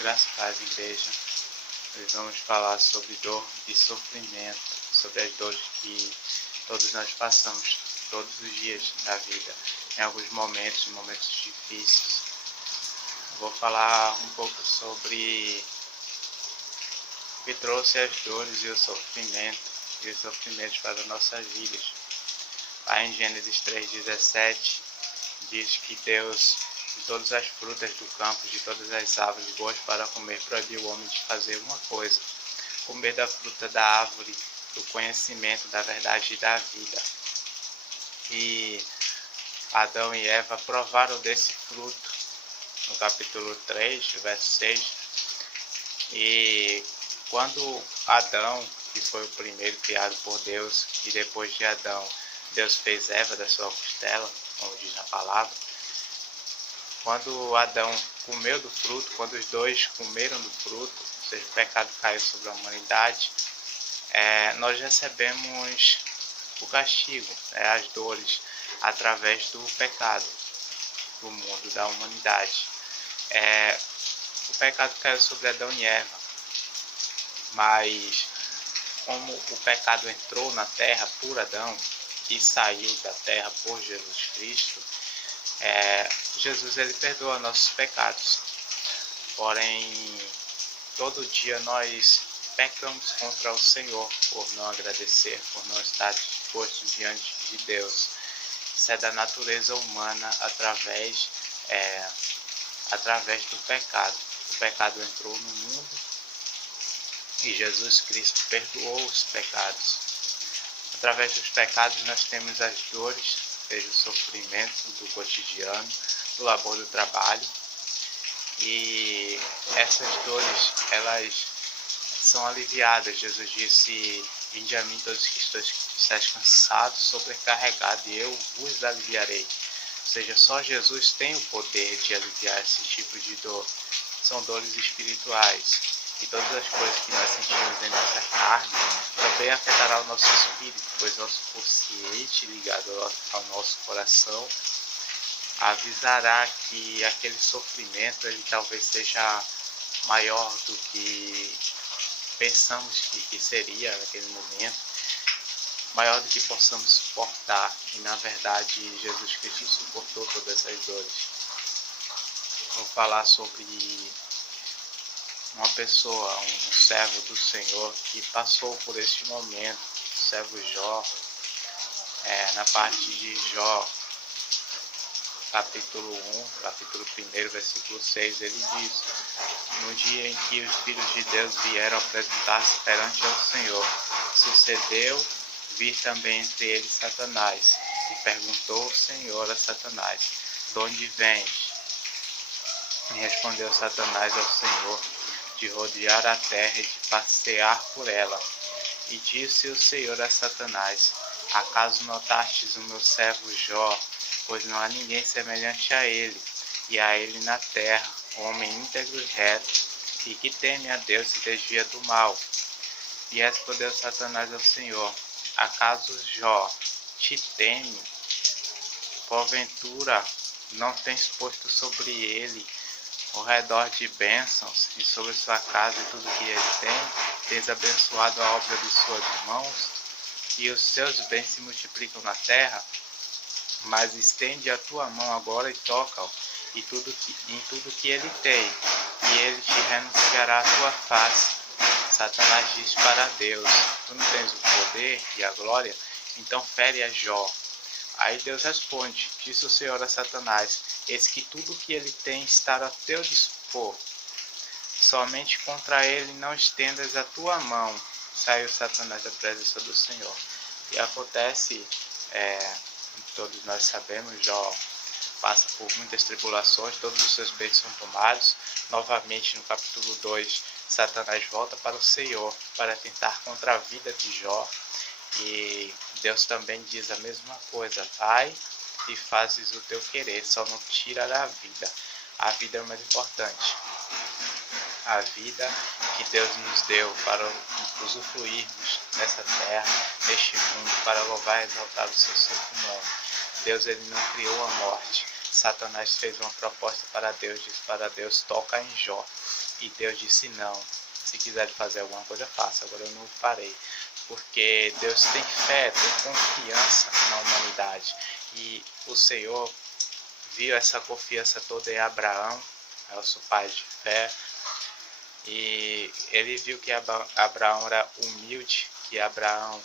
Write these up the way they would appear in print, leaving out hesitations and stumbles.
Graça e paz, igreja. Nós vamos falar sobre dor e sofrimento, sobre as dores que todos nós passamos todos os dias da vida, em alguns momentos difíceis. Vou falar um pouco sobre o que trouxe as dores e os sofrimentos para nossas vidas. Lá em Gênesis 3,17 diz que Deus, de todas as frutas do campo, de todas as árvores boas para comer, proibiu o homem de fazer uma coisa: comer da fruta da árvore do conhecimento da verdade e da vida. E Adão e Eva provaram desse fruto, no capítulo 3, verso 6. E quando Adão, que foi o primeiro criado por Deus, e depois de Adão, Deus fez Eva da sua costela, como diz na palavra. Quando Adão comeu do fruto, quando os dois comeram do fruto, ou seja, o pecado caiu sobre a humanidade, nós recebemos o castigo, as dores, através do pecado do mundo, da humanidade. O pecado caiu sobre Adão e Eva, mas como o pecado entrou na terra por Adão e saiu da terra por Jesus Cristo, Jesus ele perdoa nossos pecados. Porém, todo dia nós pecamos contra o Senhor por não agradecer, por não estar disposto diante de Deus. Isso é da natureza humana através do pecado. O pecado entrou no mundo e Jesus Cristo perdoou os pecados. Através dos pecados nós temos as dores, seja o sofrimento do cotidiano, do labor do trabalho. E essas dores, elas são aliviadas. Jesus disse: vinde a mim todos que estáis cansados, sobrecarregados, e eu vos aliviarei. Ou seja, só Jesus tem o poder de aliviar esse tipo de dor. São dores espirituais. E todas as coisas que nós sentimos em nossa carne também afetará o nosso espírito, pois nosso consciente, ligado ao nosso coração, avisará que aquele sofrimento ele talvez seja maior do que pensamos que seria naquele momento, maior do que possamos suportar. E na verdade Jesus Cristo suportou todas essas dores. Vou falar sobre uma pessoa, um servo do Senhor que passou por este momento, o servo Jó. Na parte de Jó, capítulo 1, versículo 6, ele diz: no dia em que os filhos de Deus vieram apresentar-se perante ao Senhor, sucedeu vir também entre eles Satanás, e perguntou o Senhor a Satanás: de onde vens? E respondeu Satanás ao Senhor: de rodear a terra e de passear por ela. E disse o Senhor a Satanás: acaso notastes o meu servo Jó? Pois não há ninguém semelhante a ele, e a ele na terra, homem íntegro e reto, e que teme a Deus e se desvia do mal. E respondeu Satanás ao Senhor: acaso Jó te teme? Porventura não tens posto sobre ele ao redor de bênçãos, e sobre sua casa e tudo que ele tem, tens abençoado a obra de suas mãos, e os seus bens se multiplicam na terra? Mas estende a tua mão agora e toca-o, em tudo que ele tem, e ele te renunciará a tua face. Satanás diz para Deus: tu não tens o poder e a glória? Então fere a Jó. Aí Deus responde: disse o Senhor a Satanás: eis que tudo que ele tem está a teu dispor, somente contra ele não estendas a tua mão. Saiu Satanás da presença do Senhor. E acontece, todos nós sabemos, Jó passa por muitas tribulações, todos os seus bens são tomados. Novamente no capítulo 2, Satanás volta para o Senhor para tentar contra a vida de Jó. E Deus também diz a mesma coisa: vai e fazes o teu querer, só não tirará a vida. A vida é o mais importante. A vida que Deus nos deu para usufruirmos nessa terra, neste mundo, para louvar e exaltar o seu santo nome. Deus ele não criou a morte. Satanás fez uma proposta para Deus, disse para Deus: toca em Jó. E Deus disse não. Se quiser fazer alguma coisa, faça. Agora eu não farei. Porque Deus tem fé, tem confiança na humanidade. E o Senhor viu essa confiança toda em Abraão, nosso pai de fé. E ele viu que Abraão era humilde, que Abraão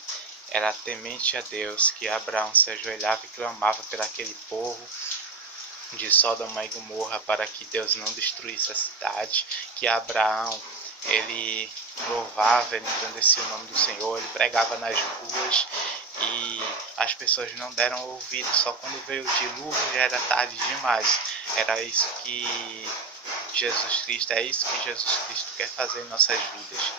era temente a Deus, que Abraão se ajoelhava e clamava por aquele povo de Sodoma e Gomorra para que Deus não destruísse a cidade, que Abraão, ele louvava, ele engrandecia o nome do Senhor, ele pregava nas ruas e as pessoas não deram ouvido, só quando veio o dilúvio já era tarde demais. Era isso que Jesus Cristo, é isso que Jesus Cristo quer fazer em nossas vidas,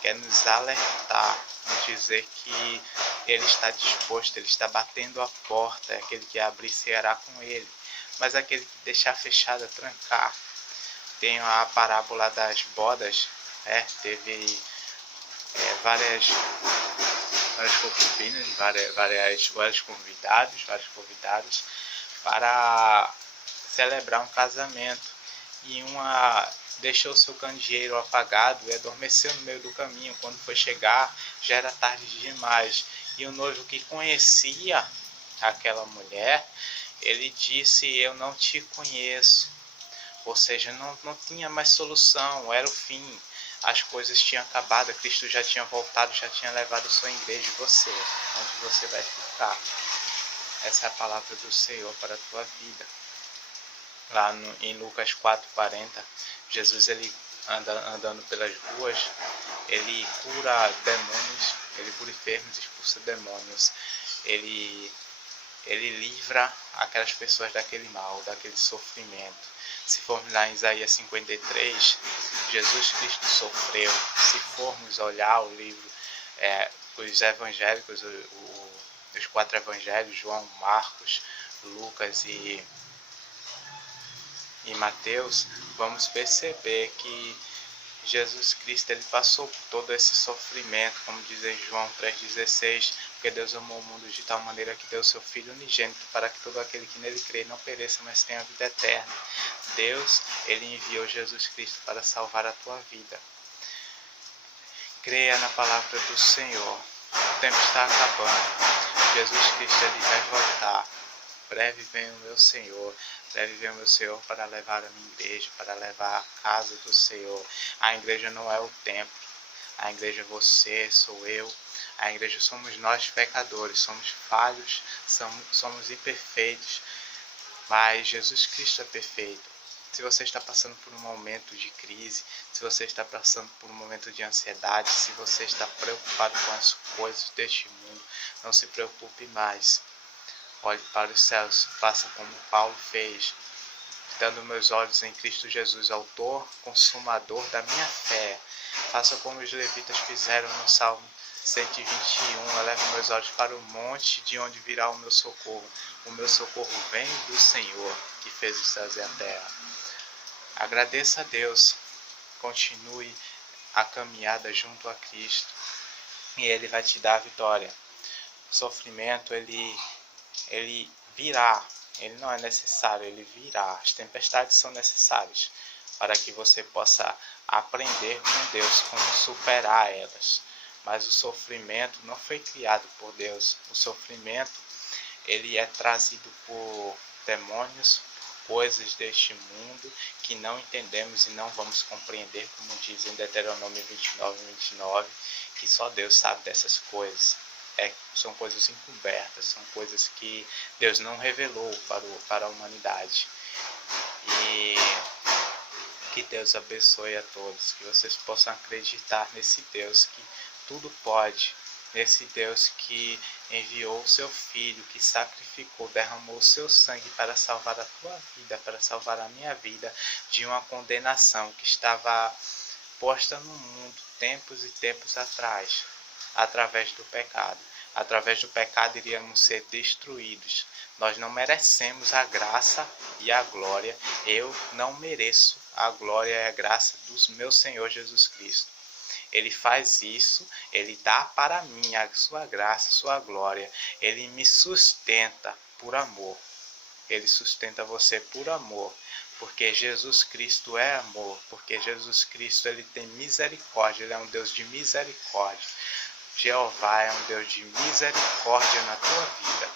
quer nos alertar, nos dizer que Ele está disposto, Ele está batendo a porta, é aquele que abrir ceará com Ele, mas aquele que deixar fechada, trancar. Tem a parábola das bodas, teve várias concubinas, vários convidados para celebrar um casamento. E uma deixou seu candeeiro apagado e adormeceu no meio do caminho. Quando foi chegar, já era tarde demais. E o noivo, que conhecia aquela mulher, ele disse: eu não te conheço. Ou seja, não tinha mais solução, era o fim. As coisas tinham acabado, Cristo já tinha voltado, já tinha levado sua igreja. E você, onde você vai ficar? Essa é a palavra do Senhor para a tua vida. Lá em Lucas 4,40, Jesus, ele andando pelas ruas, ele cura demônios, ele cura enfermos, expulsa demônios, ele livra aquelas pessoas daquele mal, daquele sofrimento. Se formos lá em Isaías 53, Jesus Cristo sofreu. Se formos olhar o livro, os evangélicos, os 4 evangelhos, João, Marcos, Lucas e Mateus, vamos perceber que Jesus Cristo, ele passou por todo esse sofrimento, como diz em João 3,16, porque Deus amou o mundo de tal maneira que deu seu Filho unigênito, para que todo aquele que nele crê não pereça, mas tenha a vida eterna. Deus, ele enviou Jesus Cristo para salvar a tua vida. Creia na palavra do Senhor. O tempo está acabando. Jesus Cristo, ele vai voltar. Breve vem o meu Senhor. Breve vem o meu Senhor para levar a minha igreja, para levar a casa do Senhor. A igreja não é o templo. A igreja é você, sou eu. A igreja somos nós, pecadores. Somos falhos, somos imperfeitos. Mas Jesus Cristo é perfeito. Se você está passando por um momento de crise, se você está passando por um momento de ansiedade, se você está preocupado com as coisas deste mundo, não se preocupe mais. Olhe para os céus, faça como Paulo fez, dando meus olhos em Cristo Jesus, autor, consumador da minha fé. Faça como os levitas fizeram no Salmo 121, eleva meus olhos para o monte, de onde virá o meu socorro. O meu socorro vem do Senhor, que fez os céus e a terra. Agradeça a Deus, continue a caminhada junto a Cristo, e Ele vai te dar a vitória. O sofrimento, ele virá, ele não é necessário, ele virá. As tempestades são necessárias para que você possa aprender com Deus como superar elas. Mas o sofrimento não foi criado por Deus. O sofrimento, ele é trazido por demônios, por coisas deste mundo que não entendemos e não vamos compreender, como diz em Deuteronômio 29, que só Deus sabe dessas coisas. São coisas encobertas, são coisas que Deus não revelou para a humanidade. E que Deus abençoe a todos, que vocês possam acreditar nesse Deus que tudo pode, nesse Deus que enviou o seu Filho, que sacrificou, derramou o seu sangue para salvar a tua vida, para salvar a minha vida de uma condenação que estava posta no mundo tempos e tempos atrás, através do pecado. Através do pecado iríamos ser destruídos. Nós não merecemos a graça e a glória. Eu não mereço a glória e a graça do meu Senhor Jesus Cristo. Ele faz isso, Ele dá para mim a sua graça, a sua glória. Ele me sustenta por amor. Ele sustenta você por amor, porque Jesus Cristo é amor, porque Jesus Cristo ele tem misericórdia, ele é um Deus de misericórdia. Jeová é um Deus de misericórdia na tua vida.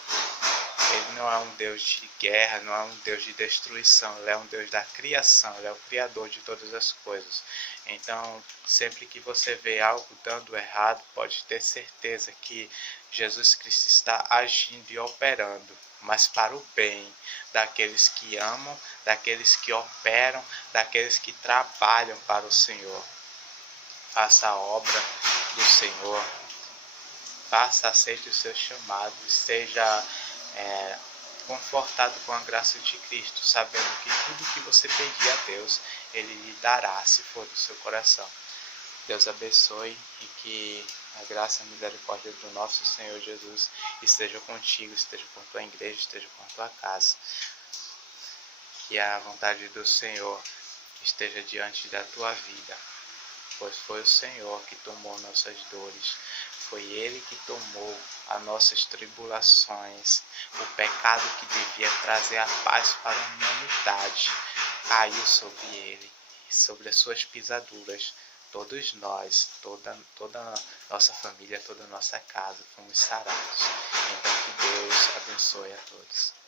Ele não é um Deus de guerra, não é um Deus de destruição, ele é um Deus da criação, ele é o Criador de todas as coisas. Então, sempre que você vê algo dando errado, pode ter certeza que Jesus Cristo está agindo e operando, mas para o bem daqueles que amam, daqueles que operam, daqueles que trabalham para o Senhor. Faça a obra do Senhor, aceite o seu chamado, seja confortado com a graça de Cristo, sabendo que tudo que você pedir a Deus, Ele lhe dará, se for do seu coração. Deus abençoe e que a graça e a misericórdia do nosso Senhor Jesus esteja contigo, esteja com a tua igreja, esteja com a tua casa. Que a vontade do Senhor esteja diante da tua vida, pois foi o Senhor que tomou nossas dores, foi Ele que tomou as nossas tribulações, o pecado que devia trazer a paz para a humanidade, caiu sobre Ele, sobre as suas pisaduras. Todos nós, toda a nossa família, toda a nossa casa fomos sarados. Então que Deus abençoe a todos.